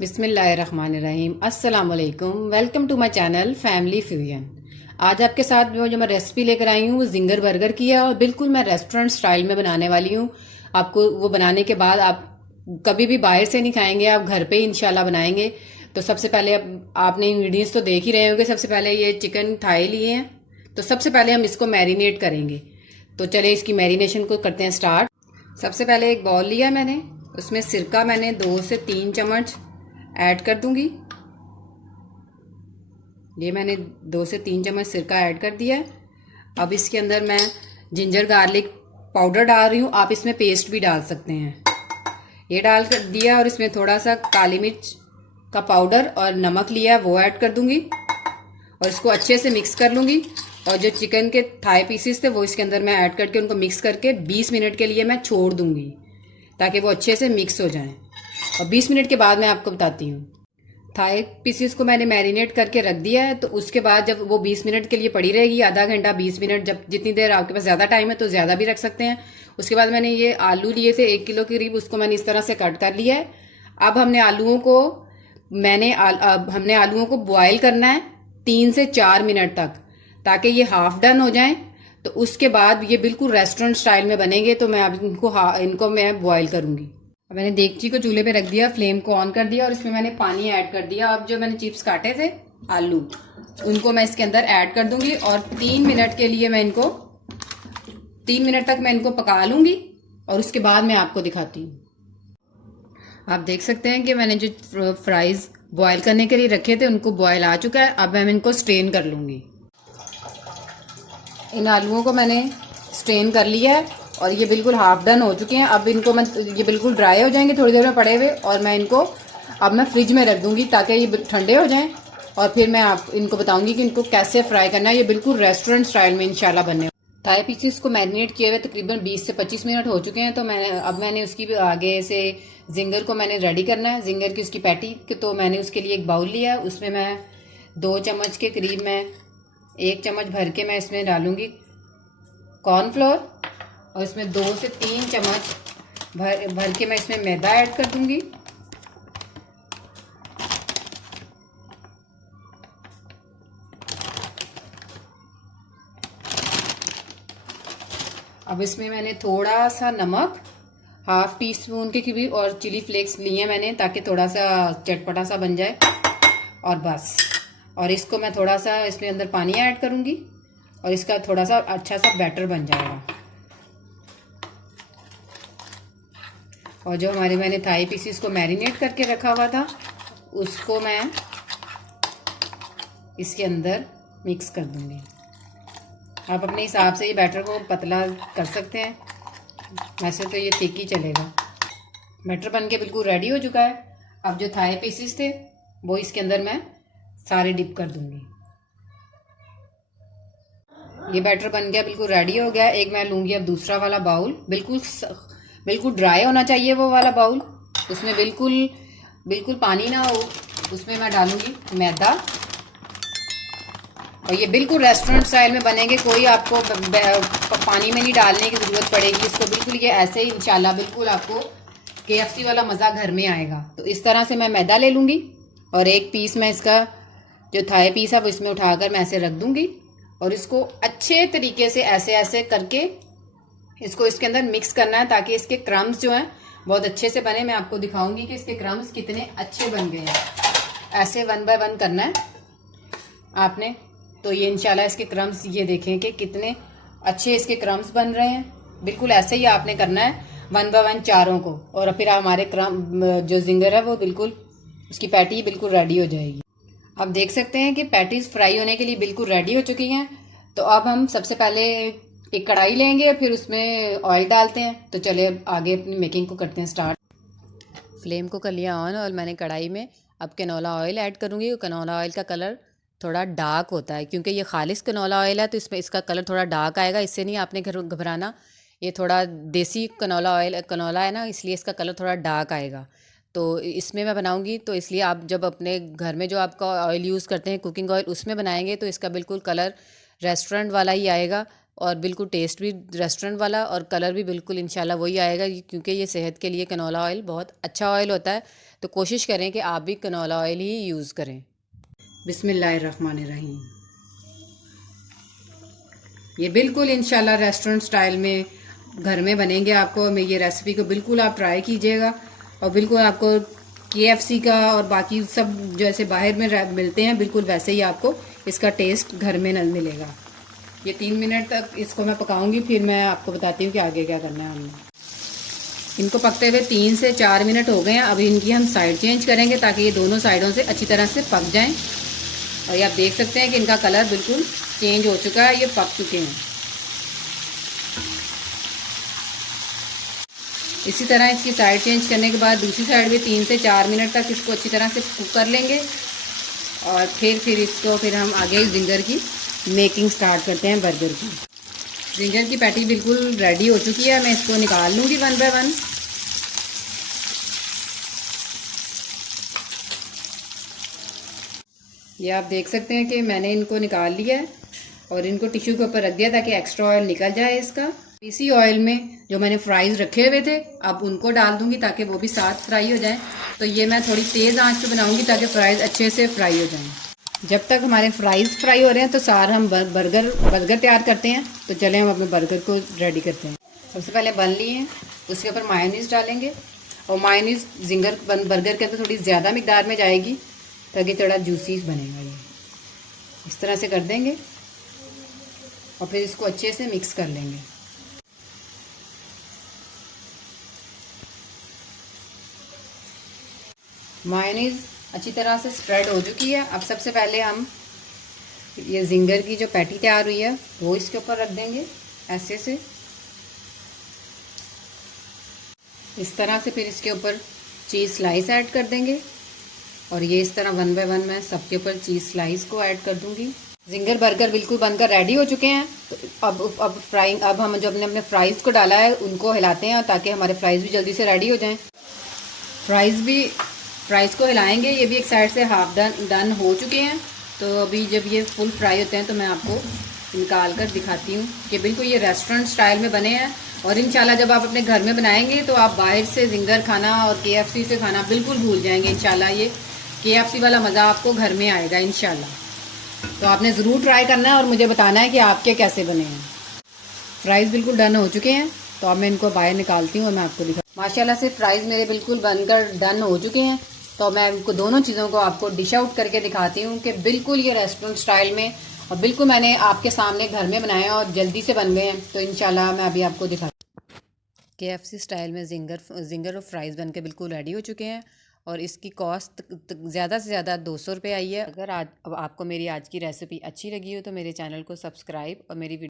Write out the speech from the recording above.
बिस्मिल्लाहिर्रहमानिर्रहीम। अस्सलाम वालेकुम। Welcome to my channel family fusion. आज आपके साथ जो मैं रेसिपी लेकर आई हूँ वो जिंगर बर्गर की है और बिल्कुल मैं रेस्टोरेंट स्टाइल में बनाने वाली हूँ। आपको वो बनाने के बाद आप कभी भी बाहर से नहीं खाएंगे, आप घर पे ही इंशाल्लाह बनाएंगे। तो सबसे पहले आपने इंग्रेडिएंट्स तो देख ही रहे होंगे। सबसे पहले ये चिकन थाई लिए हैं, तो सबसे पहले हम इसको मैरिनेट करेंगे। तो चले इसकी मैरिनेशन को करते हैं स्टार्ट। सबसे पहले एक बाउल लिया मैंने, उसमें सिरका मैंने 2 से 3 चम्मच ऐड कर दूंगी। ये मैंने 2 से 3 चम्मच सिरका ऐड कर दिया है। अब इसके अंदर मैं जिंजर गार्लिक पाउडर डाल रही हूँ, आप इसमें पेस्ट भी डाल सकते हैं। ये डाल कर दिया और इसमें थोड़ा सा काली मिर्च का पाउडर और नमक लिया है वो ऐड कर दूंगी और इसको अच्छे से मिक्स कर लूंगी। और जो चिकन के थाई पीसेस थे वो इसके अंदर मैं ऐड करके उनको मिक्स करके 20 मिनट के लिए मैं छोड़ दूंगी ताकि वो अच्छे से मिक्स हो जाएं। और 20 मिनट के बाद मैं आपको बताती हूँ। थाई पीसेस को मैंने मैरिनेट करके रख दिया है, तो उसके बाद जब वो 20 मिनट के लिए पड़ी रहेगी, आधा घंटा 20 मिनट, जब जितनी देर आपके पास ज़्यादा टाइम है तो ज़्यादा भी रख सकते हैं। उसके बाद मैंने ये आलू लिए थे 1 किलो के करीब, उसको मैंने इस तरह से कट कर लिया है। अब हमने आलूओं को बॉयल करना है 3 से 4 मिनट तक, ताकि ये हाफ डन हो जाए। तो उसके बाद ये बिल्कुल रेस्टोरेंट स्टाइल में बनेंगे। तो मैं अब इनको मैं बॉयल करूंगी। अब मैंने देगची को चूल्हे पे रख दिया, फ्लेम को ऑन कर दिया और इसमें मैंने पानी ऐड कर दिया। अब जो मैंने चिप्स काटे थे आलू, उनको मैं इसके अंदर ऐड कर दूंगी और 3 मिनट के लिए मैं इनको 3 मिनट तक मैं इनको पका लूंगी और उसके बाद मैं आपको दिखाती हूँ। आप देख सकते हैं कि मैंने जो फ्राइज बॉयल करने के लिए रखे थे उनको बॉयल आ चुका है। अब मैं इनको स्ट्रेन कर लूंगी। इन आलूओं को मैंने स्ट्रेन कर लिया है और ये बिल्कुल हाफ डन हो चुके हैं। अब इनको ये बिल्कुल ड्राई हो जाएंगे थोड़ी देर में पड़े हुए, और मैं इनको फ्रिज में रख दूंगी ताकि ये ठंडे हो जाएं। और फिर मैं इनको बताऊंगी कि इनको कैसे फ्राई करना है। ये बिल्कुल रेस्टोरेंट स्टाइल में इंशाल्लाह बनने। थाई पीसेस को मैरिनेट किए हुए तकरीबन 20 से 25 मिनट हो चुके हैं। तो मैंने उसकी आगे से जिंगर को मैंने रेडी करना है, जिंगर की उसकी पैटी। तो मैंने उसके लिए एक बाउल लिया है, उसमें मैं 2 चम्मच के करीब मैं 1 चम्मच भर के मैं इसमें डालूंगी कॉर्नफ्लोर और इसमें 2 से 3 चम्मच भर के मैं इसमें मैदा ऐड कर दूंगी। अब इसमें मैंने थोड़ा सा नमक, हाफ टी स्पून के करीब, और चिली फ्लेक्स लिए मैंने ताकि थोड़ा सा चटपटा सा बन जाए। और बस, और इसको मैं थोड़ा सा इसमें अंदर पानी ऐड करूंगी और इसका थोड़ा सा अच्छा सा बैटर बन जाएगा। और जो मैंने थाई पीसेस को मैरिनेट करके रखा हुआ था उसको मैं इसके अंदर मिक्स कर दूंगी। आप अपने हिसाब से ये बैटर को पतला कर सकते हैं, वैसे तो ये थिक ही चलेगा। बैटर बन के बिल्कुल रेडी हो चुका है। अब जो थाई पीसेस थे वो इसके अंदर मैं सारे डिप कर दूंगी। ये बैटर बन गया, बिल्कुल रेडी हो गया। एक मैं लूंगी अब दूसरा वाला बाउल, बिल्कुल ड्राई होना चाहिए वो वाला बाउल, उसमें बिल्कुल पानी ना हो। उसमें मैं डालूंगी मैदा और ये बिल्कुल रेस्टोरेंट स्टाइल में बनेंगे। कोई आपको पानी में नहीं डालने की ज़रूरत पड़ेगी। इसको बिल्कुल ये ऐसे ही इंशाल्लाह बिल्कुल आपको KFC वाला मज़ा घर में आएगा। तो इस तरह से मैं मैदा ले लूँगी और एक पीस मैं इसका जो थाई पीस है वो इसमें उठाकर मैं ऐसे रख दूँगी और इसको अच्छे तरीके से ऐसे ऐसे करके इसको इसके अंदर मिक्स करना है ताकि इसके क्रम्स जो हैं बहुत अच्छे से बने। मैं आपको दिखाऊंगी कि इसके क्रम्स कितने अच्छे बन गए हैं। ऐसे 1 बाय 1 करना है आपने। तो ये इंशाल्लाह इसके क्रम्स ये देखें कि कितने अच्छे इसके क्रम्स बन रहे हैं। बिल्कुल ऐसे ही आपने करना है 1 बाय 1 चारों को, और फिर हमारे जो जिंगर है वो बिल्कुल उसकी पैटी बिल्कुल रेडी हो जाएगी। आप देख सकते हैं कि पैटीज फ्राई होने के लिए बिल्कुल रेडी हो चुकी हैं। तो अब हम सबसे पहले एक कढ़ाई लेंगे, फिर उसमें ऑयल डालते हैं। तो चले अब आगे अपनी मेकिंग को करते हैं स्टार्ट। फ्लेम को कर लिया ऑन और मैंने कढ़ाई में अब कैनोला ऑयल ऐड करूँगी। कैनोला ऑयल का कलर थोड़ा डार्क होता है क्योंकि ये खालिश कैनोला ऑयल है, तो इसका कलर थोड़ा डार्क आएगा। इससे नहीं आपने घबराना, ये थोड़ा देसी कैनोला है ना, इसलिए इसका कलर थोड़ा डार्क आएगा। तो इसमें मैं बनाऊंगी, तो इसलिए आप जब अपने घर में जो आपका ऑयल यूज़ करते हैं कुकिंग ऑयल, उसमें बनाएंगे तो इसका बिल्कुल कलर रेस्टोरेंट वाला ही आएगा और बिल्कुल टेस्ट भी रेस्टोरेंट वाला और कलर भी बिल्कुल इंशाल्लाह वही आएगा, क्योंकि ये सेहत के लिए कनोला ऑयल बहुत अच्छा ऑयल होता है। तो कोशिश करें कि आप भी कनोला ऑयल ही यूज़ करें। बिस्मिल्लाहिर्रहमानिर्रहीम। ये बिल्कुल इंशाल्लाह रेस्टोरेंट स्टाइल में घर में बनेंगे आपको। मैं ये रेसिपी को बिल्कुल आप ट्राई कीजिएगा और बिल्कुल आपको KFC का और बाकी सब जैसे बाहर में मिलते हैं बिल्कुल वैसे ही आपको इसका टेस्ट घर में न मिलेगा। ये 3 मिनट तक इसको मैं पकाऊंगी, फिर मैं आपको बताती हूँ कि आगे क्या करना है हमने। इनको पकते हुए 3 से 4 मिनट हो गए हैं। अब इनकी हम साइड चेंज करेंगे ताकि ये दोनों साइडों से अच्छी तरह से पक जाएं। और ये आप देख सकते हैं कि इनका कलर बिल्कुल चेंज हो चुका है, ये पक चुके हैं। इसी तरह इसकी साइड चेंज करने के बाद दूसरी साइड भी 3 से 4 मिनट तक इसको अच्छी तरह से कुक कर लेंगे और फिर हम आगे जिंजर की मेकिंग स्टार्ट करते हैं बर्गर की। जिंजर की पैटी बिल्कुल रेडी हो चुकी है, मैं इसको निकाल लूँगी 1 बाय 1। ये आप देख सकते हैं कि मैंने इनको निकाल लिया है और इनको टिश्यू के ऊपर रख दिया ताकि एक्स्ट्रा ऑयल निकल जाए इसका। इसी ऑयल में जो मैंने फ्राइज़ रखे हुए थे अब उनको डाल दूंगी ताकि वो भी साथ फ्राई हो जाए। तो ये मैं थोड़ी तेज़ आंच पे बनाऊंगी ताकि फ्राइज़ अच्छे से फ्राई हो जाएं। जब तक हमारे फ्राइज़ फ्राई हो रहे हैं तो सार हम बर्गर तैयार करते हैं। तो चलें हम अपने बर्गर को रेडी करते हैं। सबसे पहले बन लिए हैं, उसके ऊपर मायोनीज़ डालेंगे और मायोनीज़ जिंगर बर्गर के अंदर थोड़ी ज़्यादा मिकदार में जाएगी ताकि थोड़ा जूसी बनेगा। ये इस तरह से कर देंगे और फिर इसको अच्छे से मिक्स कर लेंगे। मायोनीज़ अच्छी तरह से स्प्रेड हो चुकी है। अब सबसे पहले हम ये जिंगर की जो पैटी तैयार हुई है वो इसके ऊपर रख देंगे ऐसे से, इस तरह से। फिर इसके ऊपर चीज़ स्लाइस ऐड कर देंगे और ये इस तरह 1 बाय 1 मैं सबके ऊपर चीज़ स्लाइस को ऐड कर दूंगी। जिंगर बर्गर बिल्कुल बनकर रेडी हो चुके हैं। तो अब हम जो अपने फ्राइज़ को डाला है उनको हिलाते हैं ताकि हमारे फ्राइज़ भी जल्दी से रेडी हो जाएं। फ्राइज़ को हिलाएंगे। ये भी एक साइड से हाफ डन हो चुके हैं। तो अभी जब ये फुल फ्राई होते हैं तो मैं आपको निकाल कर दिखाती हूँ कि बिल्कुल ये रेस्टोरेंट स्टाइल में बने हैं। और इंशाल्लाह जब आप अपने घर में बनाएंगे तो आप बाहर से जिंगर खाना और KFC से खाना बिल्कुल भूल जाएंगे। इंशाल्लाह ये KFC वाला मज़ा आपको घर में आएगा इंशाल्लाह। तो आपने ज़रूर ट्राई करना है और मुझे बताना है कि आपके कैसे बने हैं। फ्राइज़ बिल्कुल डन हो चुके हैं तो अब मैं इनको बाहर निकालती हूँ और मैं आपको दिखा। माशाल्लाह से फ्राइज़ मेरे बिल्कुल बनकर डन हो चुके हैं। तो मैं इनको दोनों चीज़ों को आपको डिश आउट करके दिखाती हूँ कि बिल्कुल ये रेस्टोरेंट स्टाइल में और बिल्कुल मैंने आपके सामने घर में बनाया और जल्दी से बन गए हैं। तो इंशाल्लाह मैं अभी आपको दिखा। KFC स्टाइल में जिंगर और फ्राइज़ बन के बिल्कुल रेडी हो चुके हैं और इसकी कॉस्ट ज़्यादा से ज़्यादा 200 रुपये आई है। अगर आज आपको मेरी आज की रेसिपी अच्छी लगी हो तो मेरे चैनल को सब्सक्राइब और मेरी